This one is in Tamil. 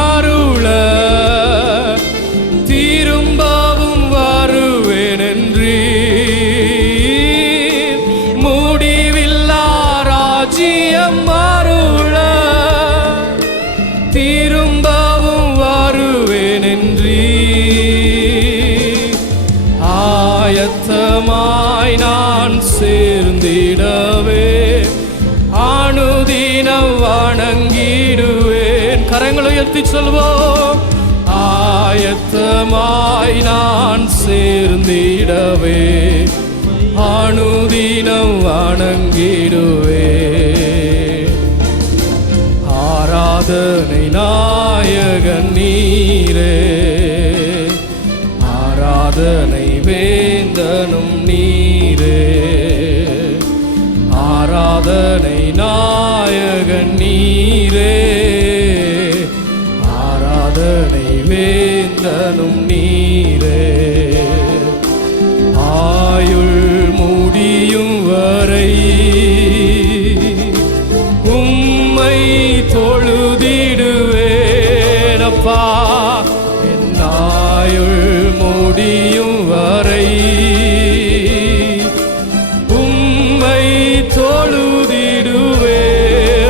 அருள திரும்பவும் வருவேன் என்றீர். முடிவில்லா ராஜ்யம் அருள திரும்பவும் வருவேன் என்றீர். ஆயத்தமாய் நான் சேர்ந்திடவே அனுதினம் வணங்கிடுவேன். கரங்களை உயர்த்தி சொல்வோம். ஆயத்தமாய் நான் சேர்ந்திடவே அனுதினம் வணங்கிடுவேன். ஆராதனை நாயகன் நீரே, ஆராதனை வேந்தனும் நீரே, ஆராதனை நாயகன் நீரே, ஆராதனை வேந்தனும் நீரே. ஆயுள் முடியும் வரை உம்மை தொழுதிடுவேன் அப்பா.